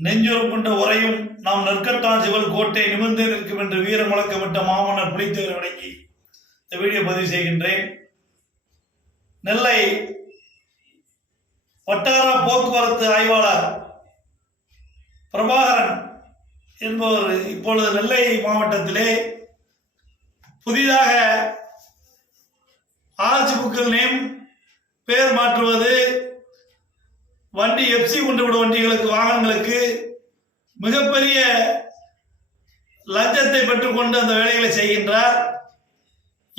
நெஞ்சூர் கொண்ட உரையும் நாம் நற்கட்டான் சிவல் கோட்டை நிமிர்ந்து நிற்கும் என்று வீர முழக்கமிட்ட மாமன்னர் புலித்தேவர் வணங்கி இந்த வீடியோ பதிவு செய்கின்றேன். நெல்லை வட்டார போக்குவரத்து ஆய்வாளர் பிரபாகரன் என்பவர் இப்பொழுது நெல்லை மாவட்டத்திலே புதிதாக ஆர்ச்சி புக்கில் நேம் பேர் மாற்றுவது வண்டி எஃப்சி கொண்டு விடும் வண்டிகளுக்கு அவர்களுக்கு மிகப்பெரிய லஞ்சத்தை பெற்றுக்கொண்டு அந்த வேலைகளை செய்கின்றார்.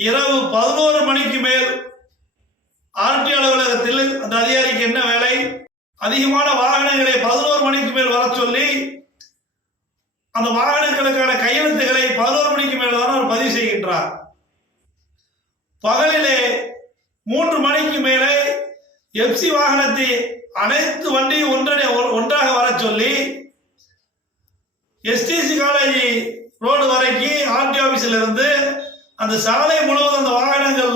இரவு பதினோரு மணிக்கு மேல் ஆர்டி அலுவலகத்தில் அந்த அதிகாரிக்கு என்ன வேலை? அதிகமான வாகனங்களை பதினோரு மணிக்கு மேல் வர சொல்லி அந்த வாகனங்களுக்கான கையெழுத்துக்களை பதினோரு மணிக்கு மேல் தான் அவர் பதிவு செய்கின்றார். பகலிலே மூன்று மணிக்கு மேலே எப்சி வாகனத்தை அனைத்து வண்டியும் ஒன்றனை ஒன்றாக வர சொல்லி எஸ்டிசி காலேஜ் ரோடு வரைக்கும் ஆர்டி ஆபீஸில் இருந்து அந்த சாலை முழுவதும் அந்த வாகனங்கள்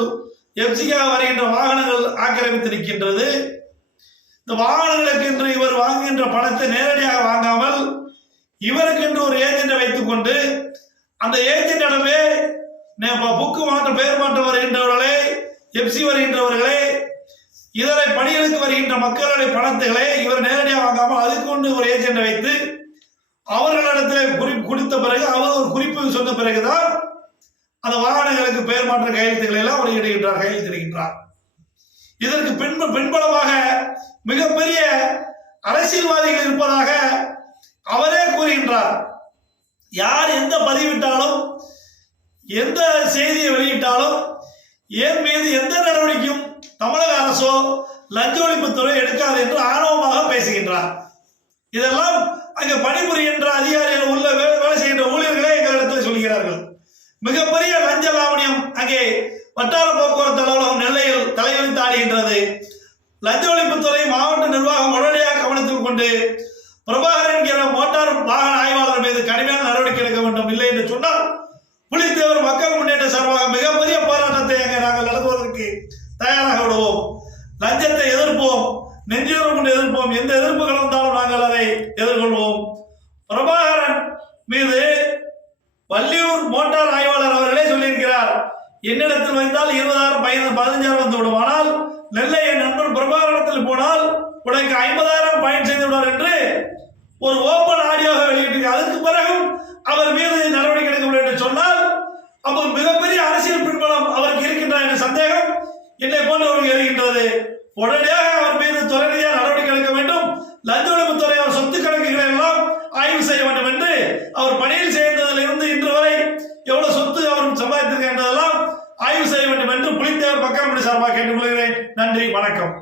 எப்சிகா வருகின்ற வாகனங்கள் ஆக்கிரமித்திருக்கின்றது. இந்த வாகனங்களுக்கு என்று இவர் வாங்குகின்ற பணத்தை நேரடியாக வாங்காமல் இவருக்கென்று ஒரு ஏஜென்ட்டை வைத்துக்கொண்டு அந்த ஏஜென்ட்டிடமே புக்கு மாற்றம் பெயர் மாற்றம் வருகின்றவர்களே எஃப்சி வருகின்றவர்களே இதனை பணிகளுக்கு வருகின்ற மக்களுடைய பணத்துகளை இவர் நேரடியாக வாங்காமல் அதுக்கு ஒன்று ஒரு ஏஜென்ட்டை வைத்து அவர்களிடத்தில் குறி கொடுத்த பிறகு அவர் ஒரு குறிப்பு சொன்ன பிறகுதான் அந்த வாகனங்களுக்கு பெயர் மாற்ற கையெழுத்துக்களை எல்லாம் அவர் இடுகின்றார் கையெழுத்திடுகின்றார் இதற்கு பின்பு பின்பலமாக மிகப்பெரிய அரசியல்வாதிகள் இருப்பதாக அவரே கூறுகின்றார். யார் எந்த பதிவிட்டாலும் எந்த செய்தியை வெளியிட்டாலும் என் மீது எந்த நடவடிக்கையும் தமிழக அரசோ லஞ்ச ஒழிப்புத்துறை எடுக்காது என்று ஆணவமாக பேசுகின்றார். இதெல்லாம் அங்கே பணிபுரிகின்ற அதிகாரிகள் உள்ள வேலை செய்கின்ற ஊழியர்களே எங்களிடத்தில் சொல்கிறார்கள். மிகப்பெரிய லஞ்ச லாவணியம் அங்கே வட்டார போக்குவரத்து அலுவலகம் நெல்லையில் தலைவலித்து ஆடுகின்றது. லஞ்ச ஒழிப்புத்துறை மாவட்ட நிர்வாகம் உடனடியாக கவனத்தில் கொண்டு பிரபாகரன் என்கிற மோட்டார் வாகன ஆய்வாளர் மீது கடுமையான நடவடிக்கை எடுக்க வேண்டும் இல்லை என்று சொன்னால் புலித்தேவர் மக்கள் முன்னேற்ற சார்பாக மிகப்பெரிய போராட்டத்தை அங்கே நாங்கள் நடத்துவதற்கு தயாராக விடுவோம். லஞ்சத்தை எதிர்ப்போம். நெஞ்சுரம் கொண்டு எதிர்ப்போம். எந்த எதிர்ப்புகள் வந்தாலும் நாங்கள் அதை எதிர்கொள்வோம். பிரபாகரன் மீது வள்ளியூர் மோட்டார் ஆய்வாளர் அவர்களே சொல்லியிருக்கிறார் என்னிடத்தில் வைத்தால் இருபதாயிரம் பயன் பதினஞ்சாயிரம் வந்து விடும். ஆனால் நெல்லை என் நண்பன் பிரபாகரத்தில் போனால் உனக்கு ஐம்பதாயிரம் பயன் செய்து விடுவார் என்று ஒரு ஓபன் ஆடியோக வெளியிட்டிருக்க அதுக்கு பிறகும் அவர் மீது நடவடிக்கை அப்போ மிகப்பெரிய அரசியல் பின்பலம் அவருக்கு இருக்கின்ற என்ற சந்தேகம் என்னை போன்றவருக்கு இருக்கின்றது உடனடியாக அவர் மீது துறை ரீதியாக நடவடிக்கை எடுக்க வேண்டும். லஞ்ச ஒழிப்புத்துறை அவர் சொத்து கணக்குகளை எல்லாம் ஆய்வு செய்ய வேண்டும் என்று அவர் பணியில் சேர்ந்ததில் இருந்து இன்று வரை எவ்வளவு சொத்து அவர் சம்பாதித்திருக்கின்றதெல்லாம் ஆய்வு செய்ய வேண்டும் என்று புலித்தேவர் பக்கம் முன்னணி சார்பாக கேட்டுக்கொள்கிறேன் நன்றி வணக்கம்.